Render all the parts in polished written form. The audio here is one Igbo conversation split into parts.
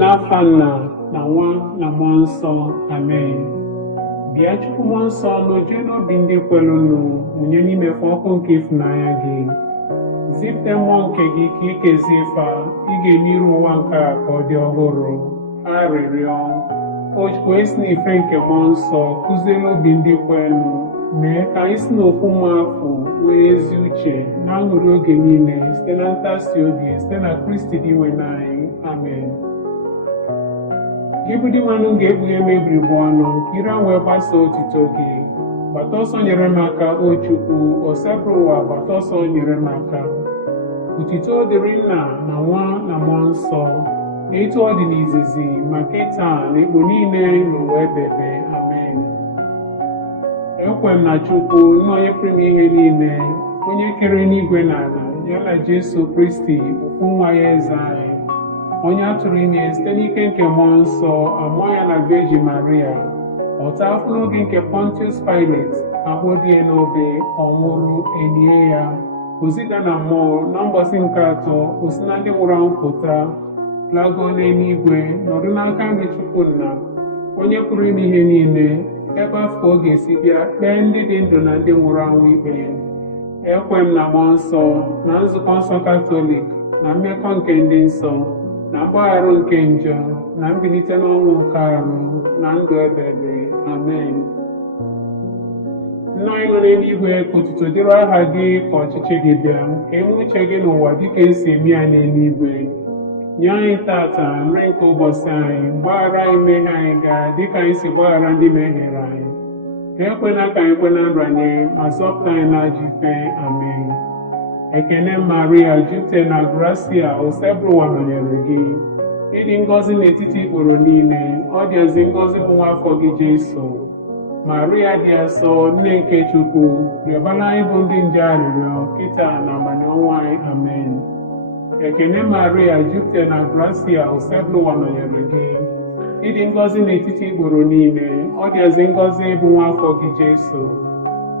N'afa Nna na Nwa na Mmụọ Nsọ, amen. Bịa Chukwu Mmụọ Nsọ n'oje n'obi ndị kwelụnụ, mụnye n'imefu ọkụ nke ịfụnanya gị. Zipụta mmụọ nke gị ka ikezie fa, ị ga-eme iru ụwa nke a ka ọ dị ọhụrụ. Arịrịọ o jikwa esi n'ife nke Mmụọ Nsọ kụziere obi ndị kwelụ, mee ka anyị si n'okwu nwa afọ nwee ezi uche na aṅụrị oge niile site na ntasi obi site na Kristi dị nwe n'anyị, amen. Gị bụ di nwanụ ga-ebughe mebiri bụ ọnụ ka ire wee gbasa otito gị. Gbata ọsọ nyere m aka, o Chukwu, o sepụrụ ụwa, gbata ọsọ nyere m aka. Otito dịrị Nna na Nwa na Mmụọ Nsọ, na etu ọ dị n'izizi ma kịta na ikpo niile n'ụwa ebebe, amen. Ekwe m na Chukwu, nna onye pụrụ ime ihe niile, onye kere n'igwe na ala, ya na Jesu Kristi, ofu nwa ya eze anyị, onye atụrụ ime site n'ike nke Mmụọ Nsọ, amụọ ya na Virgin Maria, ọta afọ n'oge nke Pontius Pilate, akpọdie n'obe, ọ nwụrụ, elie ya, ozida na mmụọ na mbọsị nke atọ, o si na ndị nwụrụ anwụ pụta, lago n'eluigwe, nọdụ n'aka nri Chukwu Nna, onye pụrụ ime ihe niile, ebe afọ ọ ga-esi bịa kpee ndị dị ndụ na ndị nwụrụ anwụ ikpe. Ekwe m na Mmụọ Nsọ, na nzukọ nsọ Katọlik, na mmekọ nke ndị nsọ, na mgbaghara nke njọ, na mbilite n'ọnwụ nke arụ, na ndụ ebebe, amen. Nna anyị nọ n'eluigwe, ka otuto dịrị aha gị, ka ọchịchị gị bịa, ka enwe uche gị n'ụwa dịka esi eme ya n'eluigwe. Nye anyị tata nri nke ụbọchị anyị, gbaghara anyị mmehie anyị gaa dịka anyị si gbaghara ndị mehiere anyị. Ekwela ka anyị kwe na nranye, ma zọpụta anyị n'ajọ ife, amen. Ekene Maria, jupụtara na gracia, osebụrụ nọnyere gị. Ịdị ngọzi n'etiti ikporo niile, ọ dịazị ngọzi bụ nwa afọ gị Jesu. Maria dị asọ, nne nke Chukwu, rịọbara anyị bụ ndị nje arịrịọ, kịta na abalị ọnwa anyị, amen. Ekene Maria, jupụtara na gracia, osebụrụ nọnyere gị. Ịdị ngọzi n'etiti ikporo niile, ọ dịazị ngọzi bụ nwa afọ gị Jesu.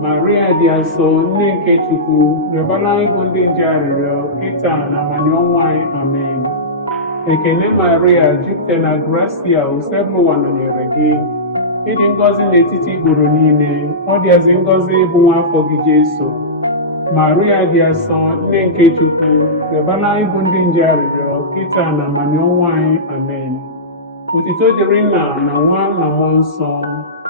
Maria dị asọ, nne nke Chukwu, rịọbara anyị bụ ndị nje arịrịọ, kịta na abalị ọnwa anyị, amen. Ekene Maria, jupụtara na gracia, osebụrụ nọnyere gị. Ịdị ngọzi n'etiti ikporo niile, ọ dịazị ngọzi bụ nwa afọ gị Jesu. Maria dị asọ, nne nke Chukwu, rịọbara anyị bụ ndị nje arịrịọ, kịta na abalị ọnwa anyị, amen. Otito dịrị Nna na Nwa na Mmụọ Nsọ,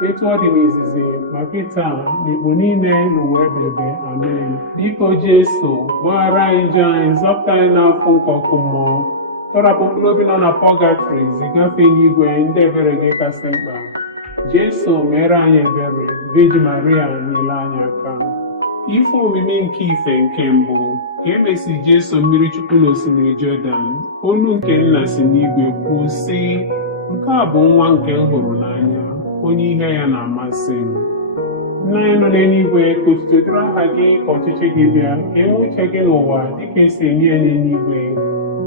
etu ọ dị n'izizi ma kịta na ikpo niile n'ụwa ebebe, amen. Biko Jesu, gbaghara anyị njọ anyị, zọpụta anyị n'afọ nke ọkụ mmụọ, tọrapụ mkpụrụ obi nọ na pọgatrị, zigafe n'igwe ndị ebere gị kasị mkpa. Jesu, mere anyị ebere. Virgin Maria, nyere anyị aka. Ife omimi nke ife nke mbụ, ka emesi Jesu mmiri Chukwu n'osimiri Jọdan, olu nke Nna si n'igwe kwuo sị, nke a bụ nwa nke m hụrụ n'anya, onye ihe ya na-amasị m. Nna anyị nọ n'eluigwe, ka otuto dịrị aha gị, ka ọchịchị gị bịa, ka enwe uche gị n'ụwa dịka esi eme ya n'eluigwe.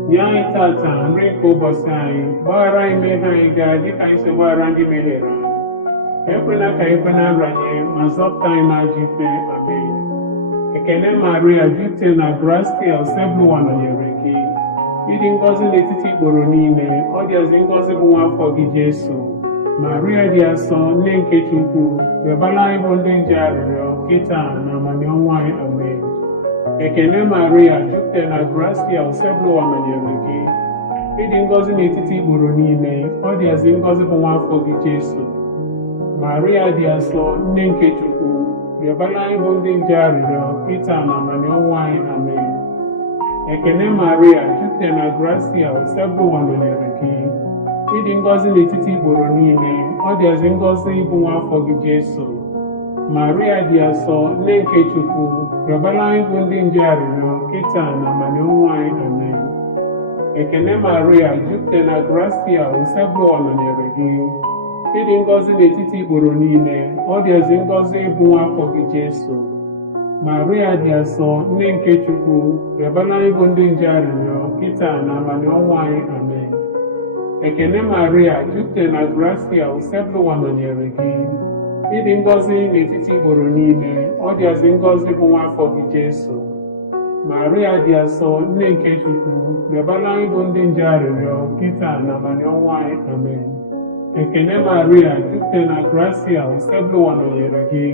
Nye anyị tata nri nke ụbọchị anyị, gbaghara anyị mmehie anyị gaa dịka anyị si gbaghara ndị mehiere anyị. Ekwela ka anyị kwe na nranye, ma zọpụta anyị n'ajọ ife, amen. Ekene Maria, jupụtara na gracia, osebụrụ nọnyere gị. Ịdị ngọzi n'etiti ikporo niile, ọ dịazị ngọzi bụ nwa afọ gị Jesu. Maria dị asọ, nne nke Chukwu, rịọbara anyị bụ ndị nje arịrịọ, kịta na abalị ọnwa anyị, amen. Ekene Maria, jupụtara na gracia, osebụrụ nọnyere gị. Ịdị ngọzi n'etiti ikporo niile, ọ dịazị ngọzi bụ nwa afọ gị Jesu. Maria dị asọ, nne nke Chukwu, rịọbara anyị bụ ndị nje arịrịọ, kịta na abalị ọnwa anyị, amen. Ekene Maria, jupụtara na gracia, osebụrụ nọnyere gị. Ịdị ngọzi n'etiti ikporo niile, ọ dịazị ngọzi bụ nwa afọ gị Jesu. Maria dị asọ, nne nke Chukwu, rịọbara anyị bụ ndị nje arịrịọ, kịta na abalị ọnwa anyị, amen. Ekene Maria, jupụtara na gracia, osebụrụ nọnyere gị. Ịdị ngọzi n'etiti ikporo niile, ọ dịazị ngọzi bụ nwa afọ gị Jesu. Maria dị asọ, nne nke Chukwu, rịọbara anyị bụ ndị nje arịrịọ, kịta na abalị ọnwa anyị, amen. Ekene Maria, jupụtara na gracia, osebụrụ nọnyere gị. Ịdị ngọzi n'etiti ikporo niile, ọ dịazị ngọzi bụ nwa afọ gị Jesu. Maria dị asọ, nne nke Chukwu, rịọbara anyị bụ ndị nje arịrịọ kịta na abalị ọnwụ anyị. Amen. Ekene Maria, jupụtara na gracia, usekwu ụwa nọnyere gị.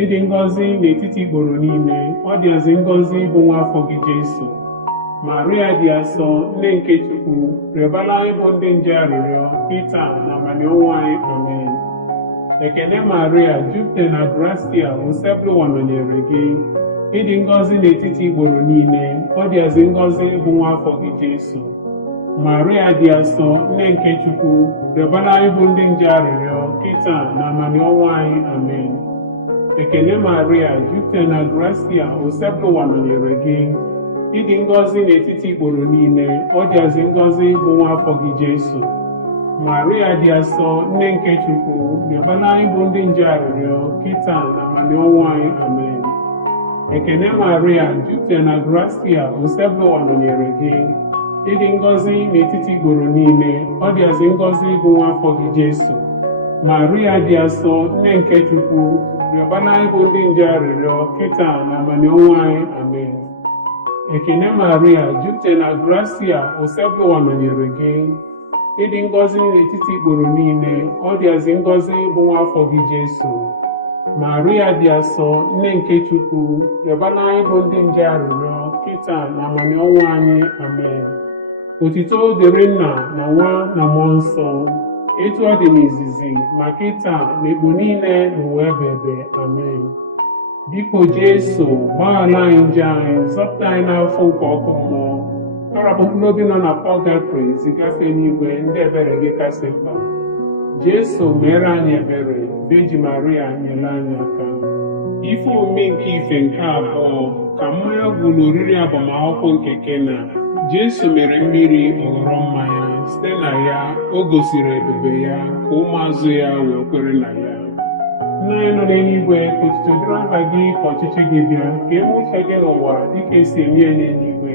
Ịdị ngọzi n'etiti igboro niile, ọ dịazị ngọzi bụ nwa afọ gị Jesu. Maria dị asọ, nne nke Chukwu, rịọbara anyị bụ ndị nje arịrịọ kịta na abalị ọnwụ anyị. Amen. Ekene Maria, jupụtara na gracia, usekwu ụwa nọnyere gị. Ịdị ngọzi n'etiti igboro niile, ọ dịazị ngọzi bụ nwa afọ gị Jesu. Maria dị asọ, nne nke Chukwu, rịọbara anyị bụ ndị nje arịrịọ kịta na abalị ọnwụ anyị. Amen. Ekene Maria, jupụtara na gracia, usekwu ụwa nọnyere gị. Ịdị ngọzi n'etiti igboro niile, ọ dịazị ngọzi bụ nwa afọ gị Jesu. Maria dị asọ, nne nke Chukwu, rịọbara anyị bụ ndị nje arịrịọ kịta na abalị ọnwụ anyị. Amen. Ekene Maria, jupụtara na gracia, usekwu ụwa nọnyere gị. Ịdị ngọzi n'etiti igboro niile, ọ dịazị ngọzi bụ nwa afọ gị Jesu. Maria dị asọ, nne nke Chukwu, rịọbara anyị bụ ndị nje arịrịọ kịta na abalị ọnwụ anyị. Amen. Ekene Maria, jupụtara na gracia, usekwu ụwa nọnyere gị. Ịdị ngọzi n'etiti igboro niile, ọ dịazị ngọzi bụ nwa afọ gị Jesu. Maria dị asọ, nne nke Chukwu, rịọbara anyị bụ ndị nje arịrịọ kịta na abalị ọnwụ anyị. Amen. Otito dịrị Nna na Nwa na Mmụọ Nsọ, etu ọ dị n'izizi ma kịta na mgbe niile n'ụwa ebebe. Amen. Biko Jesu, gbaghara anyị njọ anyị, zọpụta anyị n'afọ nke ọkụ mmụọ, tọrapụ mkpụrụ obi nọ na pọlgatrị zigafe n'igwe ndị ebere gị kasị mkpa. Jesu, mere anyị ebere. Veji Maria, nyere anyị aka. Ife omume nke ife nke abụọ, ka mmanya gwụrụ oriri agbamakwụkwọ nke Kena. Jesu mere mmiri ọghọrọ mmanya, site na ya o gosiri ebube ya ka ụmụazụ ya wee kwere na ya. Nna anyị nọ n'eluigwe, ka otuto dịrị aha gị, ka ọchịchị gị bịa, ka eme uche gị n'ụwa dịka esi eme ya n'eluigwe.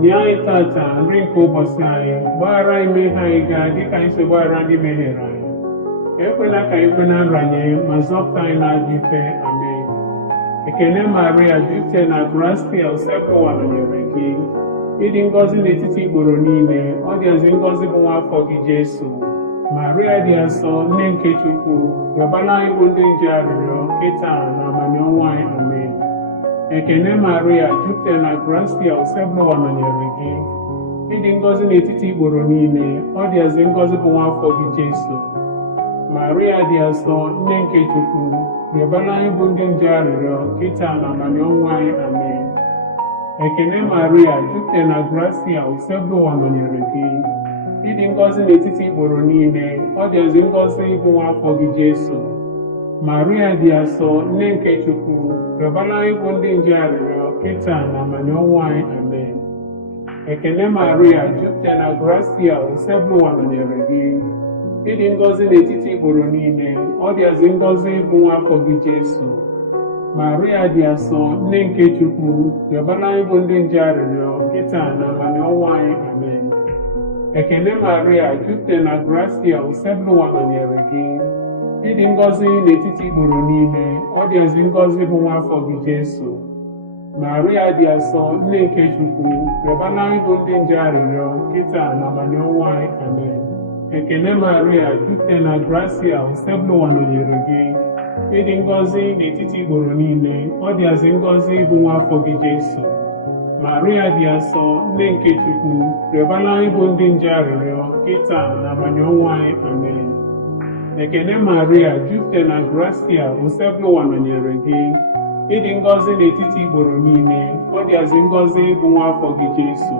Nye anyị tata nri nke ụbọchị anyị, gbaghara anyị mmehie anyị gaa dịka anyị si gbaghara ndị mehiere anyị. Ekwela ka anyị kwe na nranye, ma zọpụta anyị n'ajọ ife. Amen. Ekene Maria, jupụtara na gracia, usekwu ụwa nọnyere gị. Ịdị ngọzi n'etiti igboro niile, ọ dịazị ngọzi bụ nwa afọ gị Jesu. Maria dị asọ, nne nke Chukwu, rịọbara anyị bụ ndị nje arịrịọ kịta na abalị ọnwụ anyị. Amen. Ekene Maria, jupụtara na gracia, usekwu ụwa nọnyere gị. Ịdị ngọzi n'etiti igboro niile, ọ dịazị ngọzi bụ nwa afọ gị Jesu. Maria dị asọ, nne nke Chukwu, rịọbara anyị bụ ndị nje arịrịọ kịta na abalị ọnwụ anyị. Amen. Ekene Maria, jupụtara na gracia, usekwu ụwa nọnyere gị. Ịdị ngọzi n'etiti igboro niile, ọ dịazị ngọzi bụ nwa afọ gị Jesu. Maria dị asọ, nne nke Chukwu, rịọbara anyị bụ ndị nje arịrịọ kịta na abalị ọnwụ anyị. Amen. Ekene Maria, jupụtara na gracia, usekwu ụwa nọnyere gị. Ịdị ngọzi n'etiti igboro niile, ọ dịazị ngọzi bụ nwa afọ gị Jesu. Maria dị asọ, nne nke Chukwu, rịọbara anyị bụ ndị nje arịrịọ kịta na abalị ọnwụ anyị. Amen. Ekene Maria, jupụtara na gracia, usekwu ụwa nọnyere gị. Ịdị ngọzi n'etiti igboro niile, ọ dịazị ngọzi bụ nwa afọ gị Jesu. Maria dị asọ, nne nke Chukwu, rịọbara anyị bụ ndị nje arịrịọ kịta na abalị ọnwụ anyị. Amen. Ekene Maria, jupụtara na gracia, usekwu ụwa nọnyere gị. Ịdị ngọzi n'etiti igboro niile, ọ dịazị ngọzi bụ nwa afọ gị Jesu. Maria dị asọ, nne nke Chukwu, rịọbara anyị bụ ndị nje arịrịọ kịta na abalị ọnwụ anyị. Amen. Ekene Maria, jupụtara na gracia, usekwu ụwa nọnyere gị. Ịdị ngọzi n'etiti igboro niile, ọ dịazị ngọzi bụ nwa afọ gị Jesu.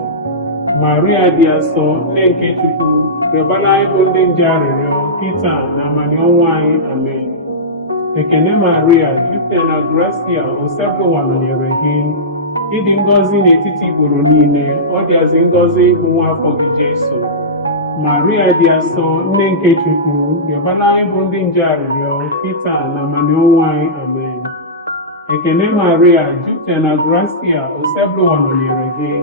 Maria dị asọ, nne nke Chukwu, rịọbara anyị bụ ndị nje arịrịọ kịta na abalị ọnwụ anyị. Amen. Ekene Maria, jupụtara na gracia, usekwu ụwa nọnyere gị. Ịdị ngọzi n'etiti igboro niile, ọ dịazị ngọzi bụ nwa afọ gị Jesu. Maria dị asọ, nne nke Chukwu, rịọbara anyị bụ ndị nje arịrịọ kịta na abalị ọnwụ anyị. Amen. Ekene Maria, jupụtara na gracia, usekwu ụwa nọnyere gị.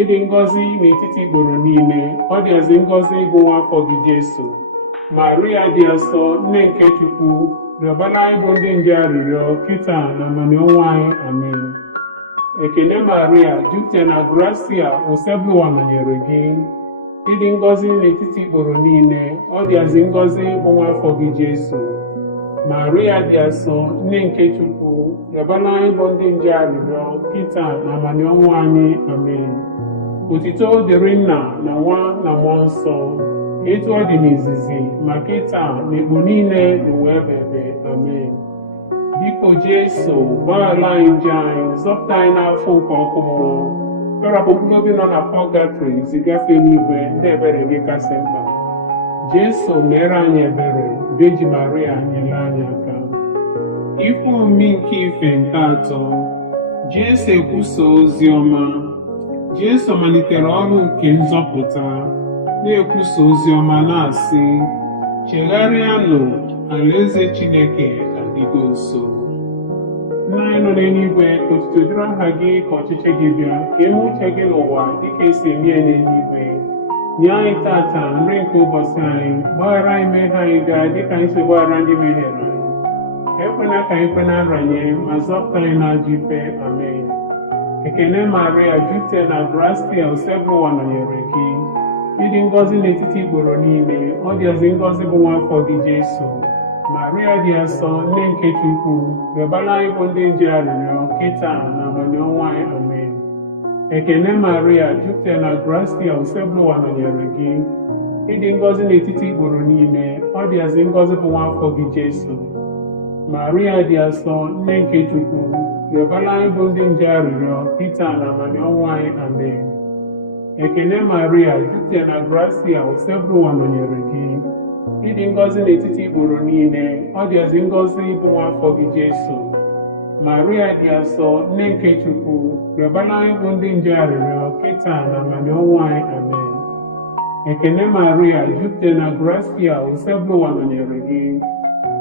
Ịdị ngọzi n'etiti igboro niile, ọ dịazị ngọzi bụ nwa afọ gị Jesu. Maria dị asọ, nne nke Chukwu, rịọbara anyị bụ ndị nje arịrịọ kịta na abalị ọnwụ anyị. Amen. Ekele Maria, jupụtara na gracia, ụsebụwa nọnyere gị. Ịdị ngọzi n'etiti ikporo niile, ọ dịazị ngọzi bụ nwa afọ gị Jesu. Maria dị asọ, nne nke Chukwu, rịọbara anyị bụ ndị nje arịrịọ, kịta na abalị ọnwụ anyị. Amen. Otuto dịrị Nna na Nwa na Mmụọ Nsọ, etu ọ dị n'izizi, ma kịta na ikpo niile n'ụwa ebebe. Amen. Biko Jesu, gbaghara anyị njọ anyị, zọpụta anyị n'afọ nke ọkụ mmụọ, kpọrọpụ mkpụrụ obi nọ na pọgatrị zigafe n'igwe ndị ebere gị kasị mkpa. Jesu, mere anyị ebere. Veji Maria, nyere anyị aka. Ife omi nke ife nke atọ, Jesu ekwusa ozi ọma. Jesu malitere ọrụ nke nzọpụta, na-ekwusa ozi ọma na-asị, chegharịanụ, alaeze Chineke adịgo nso. Nna anyị nọ n'eluigwe, ka otuto dịrị aha gị, ka ọchịchị gị bịa, ka eme uche gị n'ụwa dịka esi eme ya n'eluigwe. Nye anyị tata nri nke ụbọchị anyị, gbaghara anyị mmehie anyị gaa dịka anyị si gbaghara ndị mehiere anyị. Ekwela ka anyị kwe na nranye, ma zọpụta anyị n'ajọ ife. Amen. Ekele Maria, jupụtara na gracia, ụsebụwa nọnyere gị. Ịdị ngọzi n'etiti ikporo niile, ọ dịazị ngọzi bụ nwa afọ gị Jesu. Maria dị asọ, nne nke Chukwu, rịọbara anyị bụ ndị nje arịrịọ, kịta na abalị ọnwụ anyị. Amen. Ekele Maria, jupụtara na gracia, ụsebụwa nọnyere gị. Ịdị ngọzi n'etiti ikporo niile, ọ dịazị ngọzi bụ nwa afọ gị Jesu. Maria dị asọ, nne nke Chukwu, rịọbara anyị bụ ndị nje arịrịọ, kịta na abalị ọnwụ anyị. Amen. Ekele Maria, jupụtara na gracia, ụsebụwa nọnyere gị. Ịdị ngọzi n'etiti ikporo niile, ọ dịazị ngọzi bụ nwa afọ gị Jesu. Maria dị asọ, nne nke Chukwu, rịọbara anyị bụ ndị nje arịrịọ, kịta na abalị ọnwụ anyị. Amen. Ekele Maria, jupụtara na gracia, ụsebụwa nọnyere gị.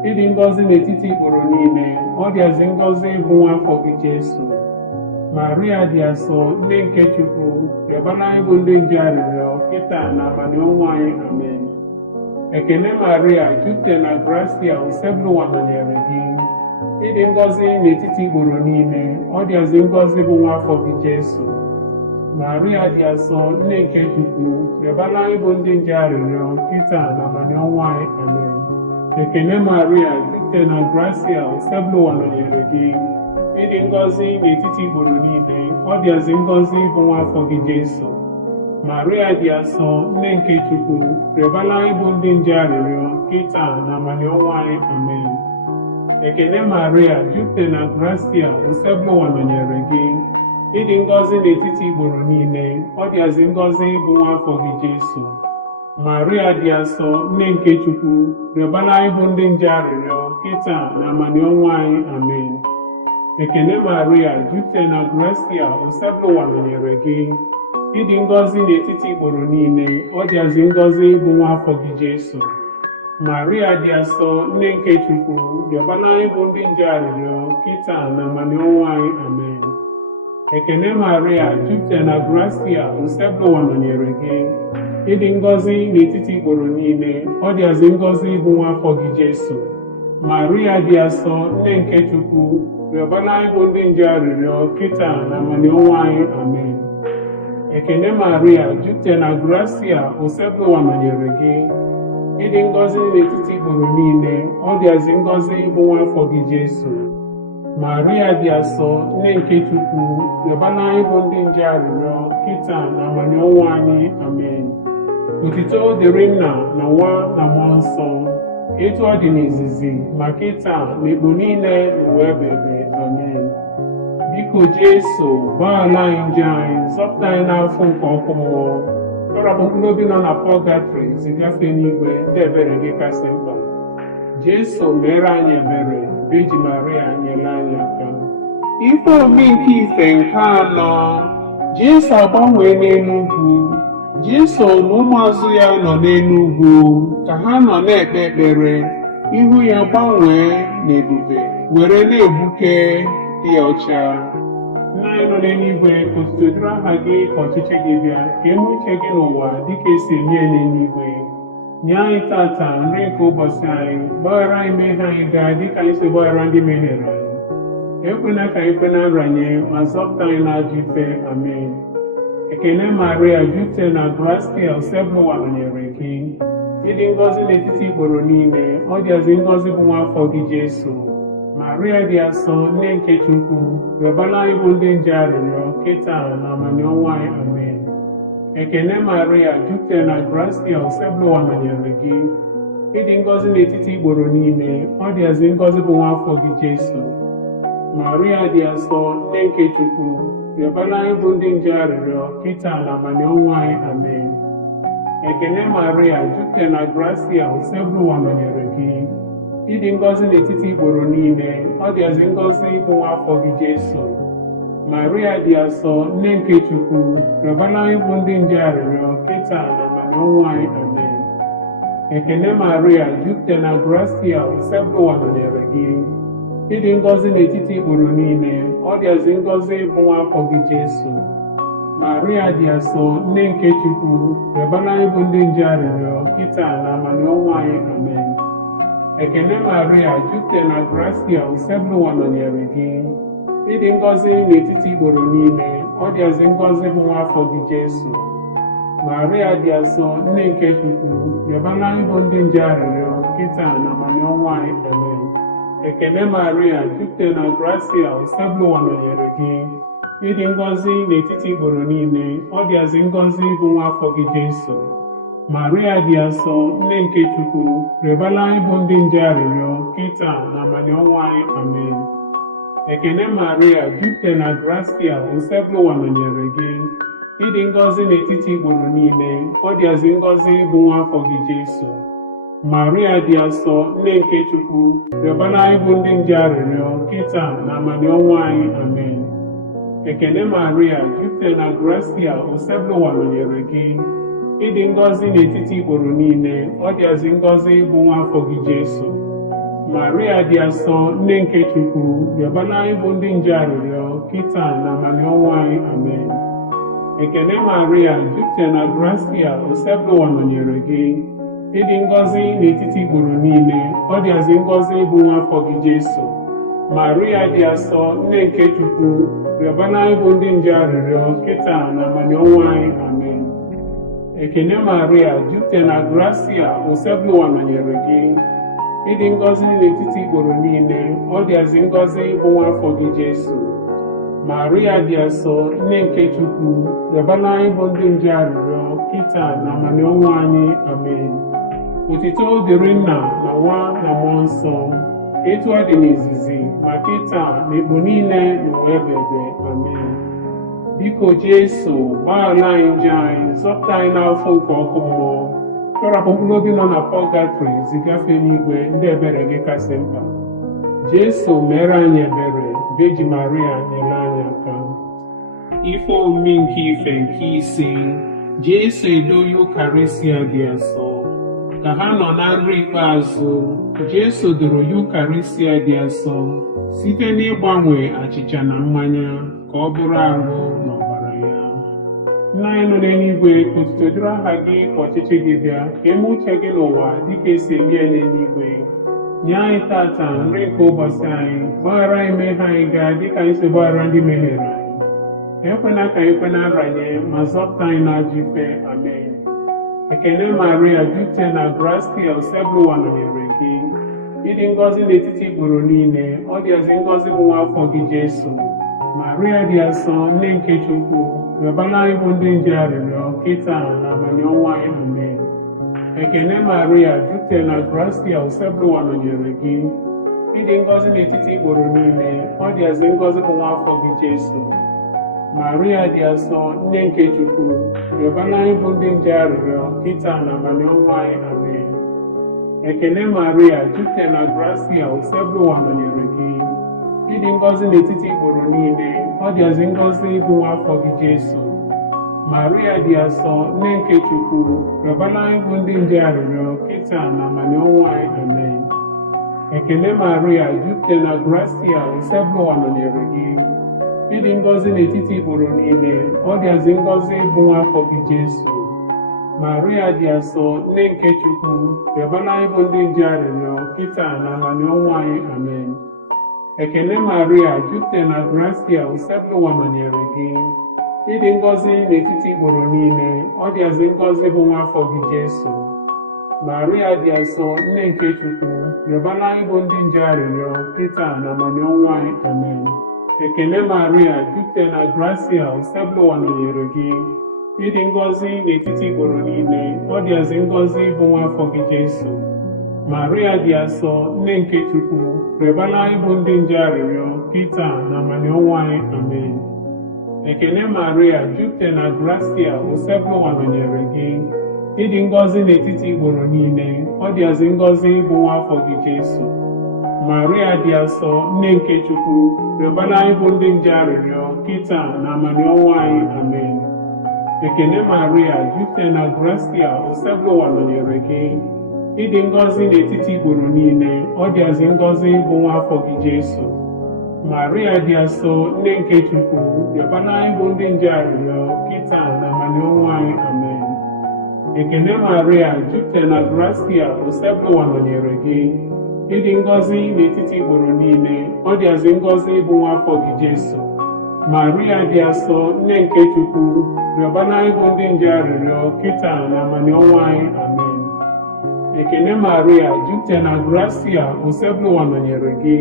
Ịdị ngọzi n'etiti ikporo niile, ọ dịazị ngọzi bụ nwa afọ gị Jesu. Maria dị asọ, nne nke Chukwu, rịọbara anyị bụ ndị nje arịrịọ, kịta na abalị ọnwụ anyị. Amen. Ekele Maria, jupụtara na gracia, ụsebụwa nọnyere gị. Ịdị ngọzi n'etiti ikporo niile, ọ dịazị ngọzi bụ nwa afọ gị Jesu. Maria dị asọ, nne nke Chukwu, rịọbara anyị bụ ndị nje arịrịọ, kịta na abalị ọnwụ anyị. Amen. Ekele Maria, jupụtara na gracia, ụsebụwa nọnyere gị. Ịdị ngọzi n'etiti ikporo niile, ọ dịazị ngọzi bụ nwa afọ gị Jesu. Maria dị asọ, nne nke Chukwu, rịọbara anyị bụ ndị nje arịrịọ, kịta na abalị ọnwụ anyị. Amen. Ekele Maria, jupụtara na gracia, ụsebụwa nọnyere gị. Ịdị ngọzi n'etiti ikporo niile, ọ dịazị ngọzi bụ nwa afọ gị Jesu. Maria dị asọ, nne nke Chukwu, rịọbara anyị bụ ndị nje arịrịọ, kịta na abalị ọnwụ anyị. Amen. Ekele Maria, jupụtara na gracia, ụsebụwa nọnyere gị. Ịdị ngọzi n'etiti ikporo niile, ọ dịazị ngọzi bụ nwa afọ gị Jesu. Maria dị asọ, nne nke Chukwu, rịọbara anyị bụ ndị nje arịrịọ, kịta na abalị ọnwụ anyị. Amen. Ekele Maria, jupụtara na gracia, ụsebụwa nọnyere gị. Ịdị ngọzi n'etiti ikporo niile, ọ dịazị ngọzi bụ nwa afọ gị Jesu. Maria dị asọ, nne nke Chukwu, rịọbara anyị bụ ndị nje arịrịọ, kịta na abalị ọnwụ anyị. Amen. Ekele Maria, jupụtara na gracia, ụsebụwa nọnyere gị. Ịdị ngọzi n'etiti ikporo niile, ọ dịazị ngọzi bụ nwa afọ gị Jesu. Maria dị asọ, nne nke Chukwu, rịọbara anyị bụ ndị nje arịrịọ, kịta na abalị ọnwụ anyị. Amen. Otuto dịrị Nna na Nwa na Mmụọ Nsọ, etu ọ dị n'izizi, ma kịta na ikpo niile n'ụwa ebebe. Amen. Biko Jesu, gbaghara anyị njọ anyị, zọpụta anyị n'afọ nke ọkụ mmụọ, kpọrọpụ mkpụrụ obi nọ na pọgatrị zigafe n'igwe ndị ebere gị kasị mkpa. Jesu, mere anyị ebere. Veji Maria, nyere anyị aka. Ife omi nke ife nke anọ, Jesu agbanwee n'elu ugwu. Jesu na ụmụazụ ya nọ n'elu ugwu ka ha nọ na-ekpe ekpere, ihu ya gbanwee n'ebube, were na-egbuke dị ọcha. Nna anyị nọ n'eluigwe, ka otuto dịrị aha gị, ka ọchịchị gị bịa, ka eme uche gị n'ụwa dịka esi eme ya n'eluigwe. Nye anyị tata nri nke ụbọchị anyị, gbaghara anyị mmehie anyị gaa dịka anyị si gbaghara ndị mehiere anyị. ekwela ka anyị kwe na nranye ma zọpụta anyị n'ajọ ife. Amen. Ekene Maria, jupụtara na gracia, Usebuwa nọnyere gị. Ịdị ngọzi n'etiti igboro niile, ọ dịazị ngọzi bụ nwa afọ gị Jesu. Maria dị asọ, nne nke Chukwu, rịọbara anyị bụ ndị nje arịrịọ, kịta na amani ọnwa anyị. Amen. Ekene Maria, jupụtara na gracia, Usebuwa nọnyere gị. Ịdị ngọzi n'etiti igboro niile, ọ dịazị ngọzi bụ nwa afọ gị Jesu. Maria dị asọ, nne nke Chukwu, rịọbara anyị bụ ndị nje arịrịọ, kịta na amani ọnwa anyị. Amen. Ekene Maria, jupụtara na gracia, Usebuwa nọnyere gị. Ịdị ngọzi n'etiti igboro niile, ọ dịazị ngọzi bụ nwa afọ gị Jesu. Maria dị asọ, nne nke Chukwu, rịọbara anyị bụ ndị nje arịrịọ, kịta na amani ọnwa anyị. Amen. Ekene Maria, jupụtara na gracia, Usebuwa nọnyere gị. Ịdị ngọzi n'etiti igboro niile, ọ dịazị ngọzi bụ nwa afọ gị Jesu. Maria dị asọ, nne nke Chukwu, rịọbara anyị bụ ndị nje arịrịọ, kịta na amani ọnwa anyị. Amen. Ekene Maria, jupụtara na gracia, Usebuwa nọnyere gị. Ịdị ngọzi n'etiti igboro niile, ọ dịazị ngọzi bụ nwa afọ gị Jesu. Maria dị asọ, nne nke Chukwu, rịọbara anyị bụ ndị nje arịrịọ, kịta na amani ọnwa anyị. Amen. Ekene Maria, jupụtara na gracia, Usebuwa nọnyere gị. Ịdị ngọzi n'etiti igboro niile, ọ dịazị ngọzi bụ nwa afọ gị Jesu. Maria dị asọ, nne nke Chukwu, rịọbara anyị bụ ndị nje arịrịọ, kịta na amani ọnwa anyị. Amen. Ekene Maria, jupụtara na gracia, Usebuwa nọnyere gị. Ịdị ngọzi n'etiti igboro niile, ọ dịazị ngọzi bụ nwa afọ gị Jesu. Maria dị asọ, nne nke Chukwu, rịọbara anyị bụ ndị nje arịrịọ, kịta na amani ọnwa anyị. Amen. Ekene Maria, jupụtara na gracia, Usebuwa nọnyere gị. Ịdị ngọzi n'etiti igboro niile, ọ dịazị ngọzi bụ nwa afọ gị Jesu. Maria dị asọ, nne nke Chukwu, rịọbara anyị bụ ndị nje arịrịọ, kịta na amani ọnwa anyị. Amen. Ekene Maria, jupụtara na gracia, Usebuwa nọnyere gị. Ịdị ngọzi n'etiti igboro niile, ọ dịazị ngọzi bụ nwa afọ gị Jesu. Maria dị asọ, nne nke Chukwu, rịọbara anyị bụ ndị nje arịrịọ, kịta na amani ọnwa anyị. Amen. Ekene Maria, jupụtara na gracia, Usebuwa nọnyere gị. Ịdị ngọzi n'etiti igboro niile, ọ dịazị ngọzi bụ nwa afọ gị Jesu. Maria dị asọ, nne nke Chukwu, rịọbara anyị bụ ndị nje arịrịọ, kịta na amani ọnwa anyị. Amen. Otuto dịrị Nna na Nwa na Mmụọ Nsọ, etu ọ dị n'izizi, ma kịta na mgbe niile n'ụwa ebebe. Amen. Biko Jesu, gbaghara anyị njọ anyị, zọpụta anyị n'afọ nke ọkụ mmụọ, tọrapụ mkpụrụ obi nọ na pọgatrị, zigafe n'igwe ndị ebere gị kasị mkpa. Jesu, mere anyị ebere. Virgin Maria, nyere anyị aka. Ife omume nke ife nke ise, Jesu edo Yukarịstịa dị asọ. Ka ha nọ na nri ikpeazụ, Jesu doro Yukarịstịa dị asọ site n'ịgbanwe achịcha na mmanya ka ọ bụrụ ahụ na ọbara ya. Nna anyị nọ n'eluigwe, otuto dịrị aha gị, ka ọchịchị gị bịa, ka eme uche gị n'ụwa dịka esi eme ya n'eluigwe. Nye anyị tata nri nke ụbọchị anyị, gbaghara anyị mmehie anyị gaa dịka anyị si gbaghara ndị mehiere anyị. Ekwela ka anyị kwe na nranye, ma zọpụta anyị n'ajọ ife. Amen. Ekene Maria, jupụtara na gracia, Usebuwa nọnyere gị. Ịdị ngọzi n'etiti igboro niile, ọ dịazị ngọzi bụ nwa afọ gị Jesu. Maria dị asọ, nne nke Chukwu, rịọbara anyị bụ ndị nje arịrịọ, kịta na amani ọnwa anyị. Amen. Ekene Maria, jupụtara na gracia, Usebuwa nọnyere gị. Ịdị ngọzi n'etiti igboro niile, ọ dịazị ngọzi bụ nwa afọ gị Jesu. Maria dị asọ, nne nke Chukwu, rịọbara anyị bụ ndị nje arịrịọ, kịta na amani ọnwa anyị. Amen. Ekene Maria, jupụtara na gracia, Usebuwa nọnyere gị. Ịdị ngọzi n'etiti igboro niile, ọ dịazị ngọzi bụ nwa afọ gị Jesu. Maria dị asọ, nne nke Chukwu, rịọbara anyị bụ ndị nje arịrịọ, kịta na amani ọnwa anyị. Amen. Ekene Maria, jupụtara na gracia, Usebuwa nọnyere gị. Ịdị ngọzi n'etiti igboro niile, ọ dịazị ngọzi bụ nwa afọ gị Jesu. Maria dị asọ, nne nke Chukwu, rịọbara anyị bụ ndị nje arịrịọ, kịta na amani ọnwa anyị. Amen. Ekele Maria, jupụtara na gracia, usekpụrụ nọnyere gị. Ịdị ngọzi n'etiti igboro niile, ọ dịazị ngọzi bụ nwa afọ gị Jesu. Maria dị asọ, nne nke Chukwu, rịọbara anyị bụ ndị nje arịrịọ, kịta na amamihe ọnwụ anyị. Amen. Ekele Maria, jupụtara na gracia, usekpụrụ nọnyere gị. Ịdị ngọzi n'etiti igboro niile, ọ dịazị ngọzi bụ nwa afọ gị Jesu. Maria dị asọ, nne nke Chukwu, rịọbara anyị bụ ndị nje arịrịọ, kịta na amamihe ọnwụ anyị. Amen. Ekele Maria, jupụtara na gracia, usekpụrụ nọnyere gị. Ịdị ngọzi n'etiti igboro niile, ọ dịazị ngọzi bụ nwa afọ gị Jesu. Maria dị asọ, nne nke Chukwu, rịọbara anyị bụ ndị nje arịrịọ, kịta na amamihe ọnwụ anyị. Amen. Ekele Maria, jupụtara na gracia, usekpụrụ nọnyere gị. Ịdị ngọzi n'etiti igboro niile, ọ dịazị ngọzi bụ nwa afọ gị Jesu. Maria dị asọ, nne nke Chukwu, rịọbara anyị bụ ndị nje arịrịọ, kịta na amamihe ọnwụ anyị. Amen. Ekele Maria, jupụtara na gracia, usekpụrụ nọnyere gị. Ịdị ngọzi n'etiti igboro niile, ọ dịazị ngọzi bụ nwa afọ gị Jesu. Maria dị asọ, nne nke Chukwu, rịọbara anyị bụ ndị nje arịrịọ, kịta na amamihe ọnwụ anyị. Amen. Ekele Maria, jupụtara na gracia, usekpụrụ nọnyere gị.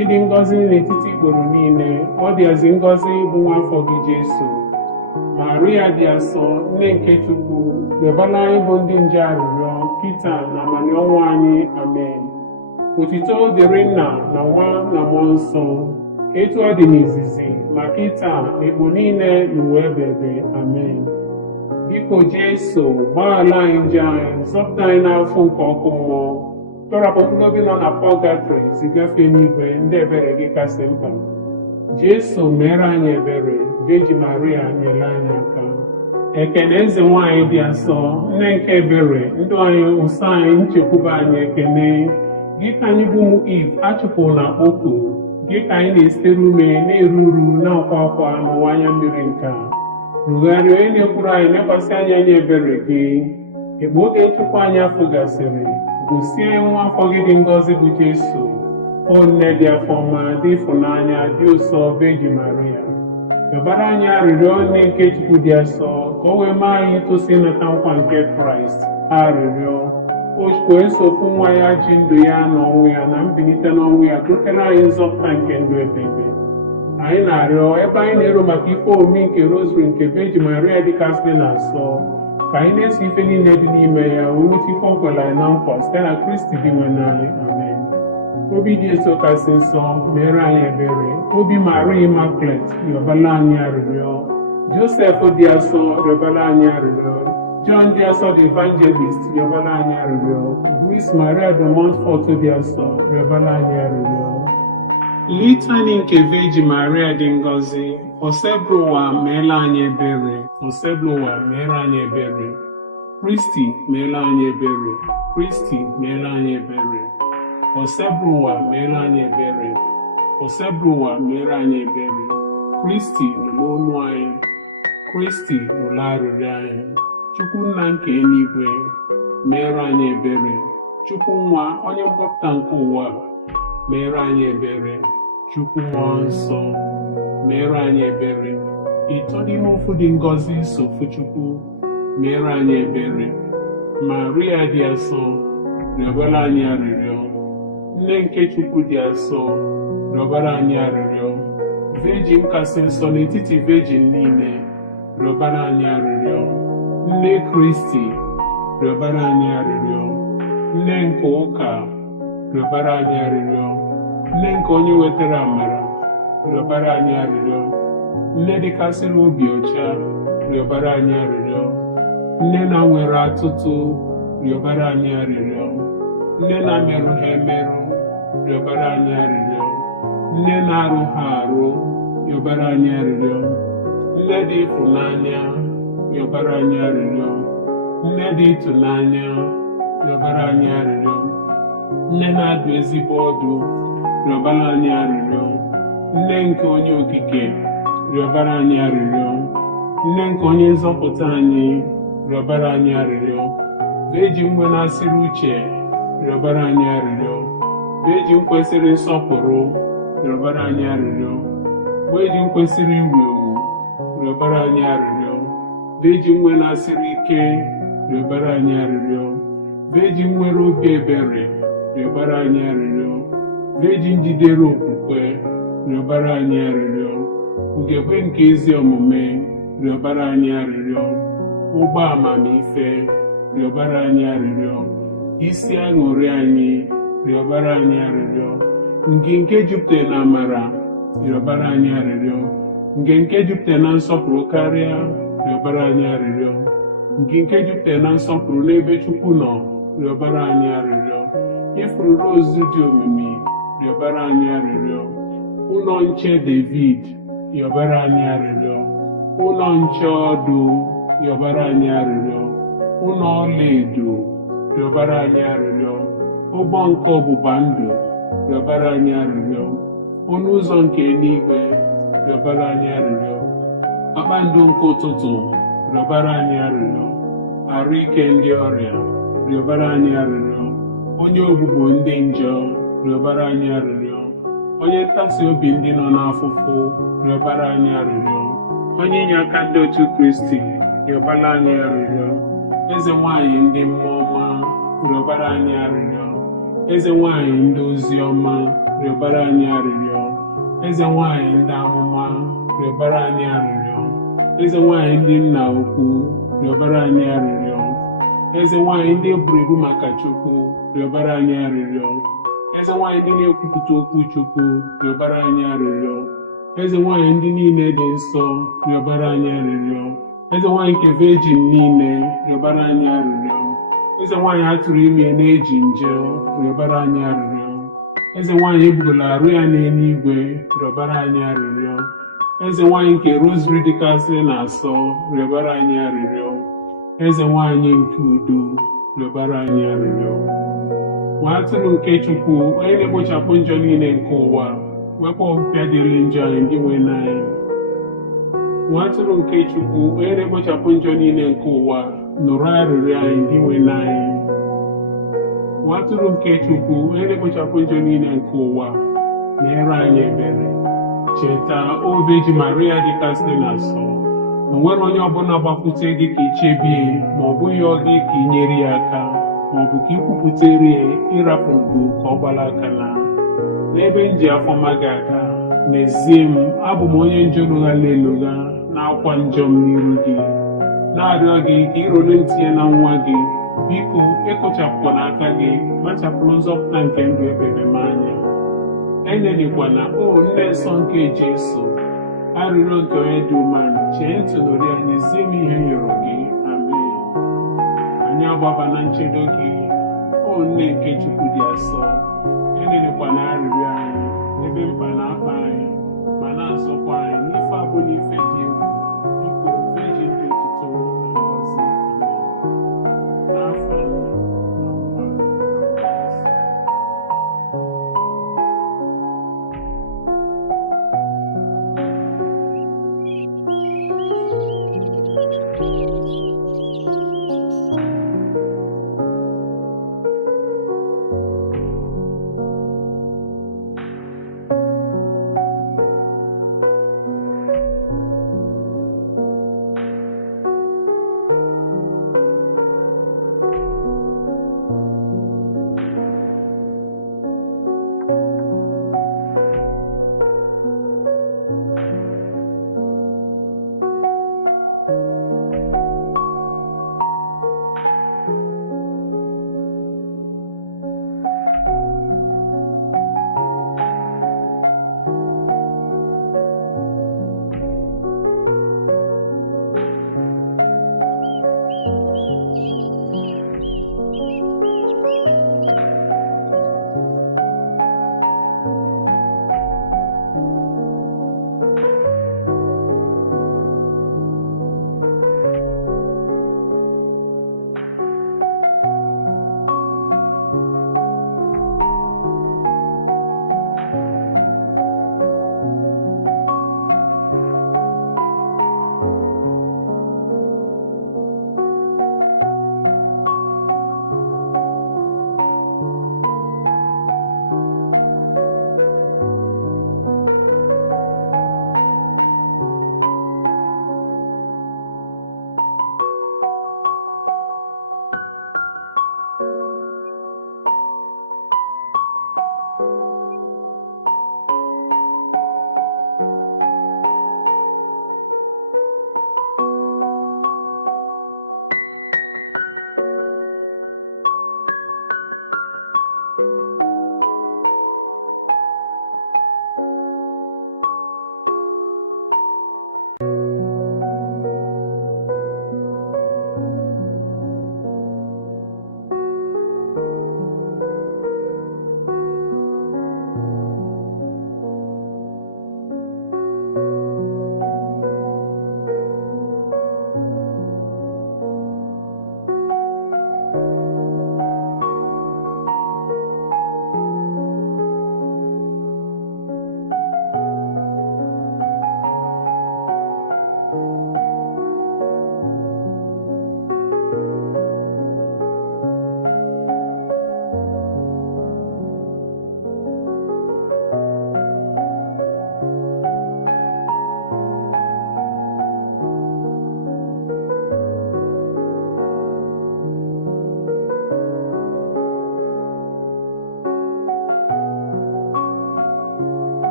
Ịdị ngọzi n'etiti igboro niile, ọ dịazị ngọzi bụ nwa afọ gị Jesu. Maria dị asọ, nne nke Chukwu, rịọbara anyị bụ ndị nje arịrịọ, kịta na amamihe ọnwụ anyị. Amen. Otuto dịrị Nna na Nwa na Mmụọ Nsọ, etu ọ dị n'izizi, ma kịta ekpo niile n'ụwa ebebe. Amen. Biko Jesu, gbaghara anyị njọ anyị, zọpụta anyị n'afọ nke ọkụ mmụọ, tọrapụ mkpụrụ obi nọ na pọgatrị zigafe n'igwe ndị ebere gị kasị mkpa. Jesu, mere anyị ebere. Virgin Maria, nyere anyị aka. Ekele eze nwanyị dị asọ, nne nke ebere, ndụ anyị, ụsọ anyị, nchekwube anyị. Ekele gị ka anyị bụ ụmụ Eve achụpụrụ na okwu, gị ka anyị na-esitere ume na-eru uru na-akwa akwa n'ụwa anya mmiri nke a. Rugharịa onye na-ekwuru anyị, nekwasị anya anyị ebere gị. Ekpe oge nchụpụ anyị afọ gasịrị, gosi anyị nwa afọ gị dị ngọzi bụ Jesu. O nne dị afọ ọma, dị ịfụnanya, dị ụsọ, Virgin Maria, rịọbara anyị arịrịọ nne nke Chukwu dị asọ, ka o wee mee anyị itosi ịnata nkwa nke Kraịst. Arịrịọ o wee sokwu nwa ya ji ndụ ya na ọnwụ ya na mbilite n'ọnwụ ya, dotere anyị nzọpụta nke ndụ ebebe. Anyị na-arịọ ebe anyị na-ero maka ife omume nke rozari nke Virgin Maria dịkasị na-asọ, ka anyị na-eso ife niile dị n'ime ya wee nweta ife ọ kwere anyị na nkwa site na Kristi dị nwe n'anyị. Amen. Obi dị eso kasị nsọ, mere anyị ebere. Obi Maria Immaculate, rịọbara anyị arịrịọ. Joseph dị asọ, rịọbara anyị arịrịọ. John dị asọ the Evangelist, rịọbara anyị arịrịọ. Louis Maria de Montfort dị asọ, rịọbara anyị arịrịọ. Litany nke Virgin Maria dị ngọzi, osebru ụwa meela anyị ebere. Osebru ụwa meela anyị ebere. Kristi meela anyị ebere. Kristi meela anyị ebere. Osebru ụwa meela anyị ebere. Osebru ụwa meela anyị ebere. Kristi nụrụ olu anyị. Kristi nụrụ arịrịọ anyị. Chukwu Nna nke eluigwe, meere anyị ebere. Chukwu Nwa, onye mkpọpụta nke ụwa, meere anyị ebere. Chukwu Mmụọ Nsọ, meere anyị ebere. Ịtọ n'ime ofu dị ngọzi sofu Chukwu, meere anyị ebere. Maria dị asọ, rịọbara anyị arịrịọ. Nne nke Chukwu dị asọ, rịọbara anyị arịrịọ. Virgin kasị nsọ n'etiti virgin niile, rịọbara anyị arịrịọ. Nne Kristi, rịọbara anyị arịrịọ. Nne nke ụka, rịọbara anyị arịrịọ. Nne nke onye wetara amara, rịọbara anyị arịrịọ. Nne dịkasịrị obi ọcha, rịọbara anyị arịrịọ. Nne na-nwere atụtụ, rịọbara anyị arịrịọ. Nne na-amerụ ha emerụ, rịọbara anyị arịrịọ. Nne na-arụ ha arụ, rịọbara anyị arịrịọ. Nne dị ịfụnanya, rịọbara anyị arịrịọ. Nne dị ịtụnanya, rịọbara anyị arịrịọ. Nne na-adụ ezigbo ọdụ, rịọbara anyị arịrịọ. Nne nke onye okike, rịọbara anyị arịrịọ. Nne nke onye nzọpụta anyị, rịọbara anyị arịrịọ. Virgin mgbe na-asịrị uche, rịọbara anyị arịrịọ. Virgin kwesịrị nsọpụrụ, rịọbara anyị arịrịọ. Mgbe eji m kwesịrị iwu ewu, rịọbara anyị arịrịọ. Mgbe eji m nwee na-asịrị ike, rịọbara anyị arịrịọ. Mgbe eji m nwere obi ebere, rịọbara anyị arịrịọ. Mgbe eji njidere okwukwe, rịọbara anyị arịrịọ. Ugegbe nke ezi omume, rịọbara anyị arịrịọ. Ụgbọ amamife, rịọbara anyị arịrịọ. Isi aṅụrị anyị, rịọbara anyị arịrịọ. Nke jupụtara na amara, rịọbara anyị arịrịọ. Nke jupụtara na nsọpụrụ karịa, rịọbara anyị arịrịọ. Nke jupụtara na nsọpụrụ n'ebe Chukwu nọ, rịọbara anyị arịrịọ. Ifurula ozu dị omimi, rịọbara anyị arịrịọ. Ụlọ nche David, rịọbara anyị arịrịọ. Ụlọ nche ọdụ, rịọbara anyị arịrịọ. Ụlọ ọlaedo, rịọbara anyị arịrịọ. Ụgbọ nke ọgbụgba ndụ, rịọbara anyị arịrịọ. Ọnụ ụzọ nke eluigwe, rịọbara anyị arịrịọ. Kpakpando nke ụtụtụ, rịọbara anyị arịrịọ. Arụ ike ndị ọrịa, rịọbara anyị arịrịọ. Onye ogbugbo ndị njọ, rịọbara anyị arịrịọ. Onye ntasi obi ndị nọ n'afụfụ, rịọbara anyị arịrịọ. Onye inye aka ndị otu Kristi, rịọbara anyị arịrịọ. Eze nwanyị ndị mmụọ ọma, rịọbara anyị arịrịọ. Eze nwanyị ndị ozi ọma, rịọbara anyị arịrịọ. Eze nwanyị ndị amụma, rịọbara anyị arịrịọ. Eze nwanyị ndị nna ukwu, rịọbara anyị arịrịọ. Eze nwanyị ndị eburu ebu maka Chukwu, rịọbara anyị arịrịọ. Eze nwanyị ndị na-ekwupụta okwu Chukwu, rịọbara anyị arịrịọ. Eze nwanyị ndị niile dị nsọ, rịọbara anyị arịrịọ. Eze nwanyị nke Virgin niile, rịọbara anyị arịrịọ. Eze nwanyị atụrụ ime na-eji nje, rịọbara anyị arịrịọ. Eze nwanyị ebugola arụ ya n'eluigwe, rịọbara anyị arịrịọ. Eze nwanyị nke rosary dịkasịrị na-asọ, rịọbara anyị arịrịọ. Eze nwanyị nke udo, rịọbara anyị arịrịọ. Nwa atụrụ nke Chukwu, onye na-ekpochapụ njọ niile nke ụwa, wepụ ọbịbịa dịrị njọ anyị ndị nwe n'anyị. Nwa atụrụ nke Chukwu, onye na-ekpochapụ njọ niile nke ụwa, nụrụ arịrịọ anyị ndị nwe n'anyị. Nwa atụrụ nke Chukwu, onye na-ekpochapụ njọ niile nke ụwa, meere anyị ebere. Cheta, o Virgin Maria dịkasịrị na-asọ, na nwere onye ọbụla gbakwute gị ka ichebie, ma ọ bụghị ọ gị ka inyere ya aka, ma ọ bụ ka ikwupụtere ya ịrapụ ugo ka ọ gbara aka n'ebe m ji afọma gị aka. N'ezie m, abụ m onye njọ lụghala elugha na-akwa njọ m n'iru gị, na-arịọ gị ka ịrụrụ ntinye na nwa gị. Biko ekpochapụkwa n'aka gị, kpachapụrụ nzọpụta nke ndụ ekpere m anya. Enyelikwana, o nne nsọ nke Jesu, arịrịọ nke onye dị umeala, chee ntị n'olu ya, n'ezie m ihe nyụrụ gị. Amen. Anyị agbaba na nchedo gị, o nne nke Chukwu dị asọ. Enyelikwana arịrịọ anyị, ebe mkpa na-akpa anyị, ma na-azọkwa anyị n'ife abụ n'ife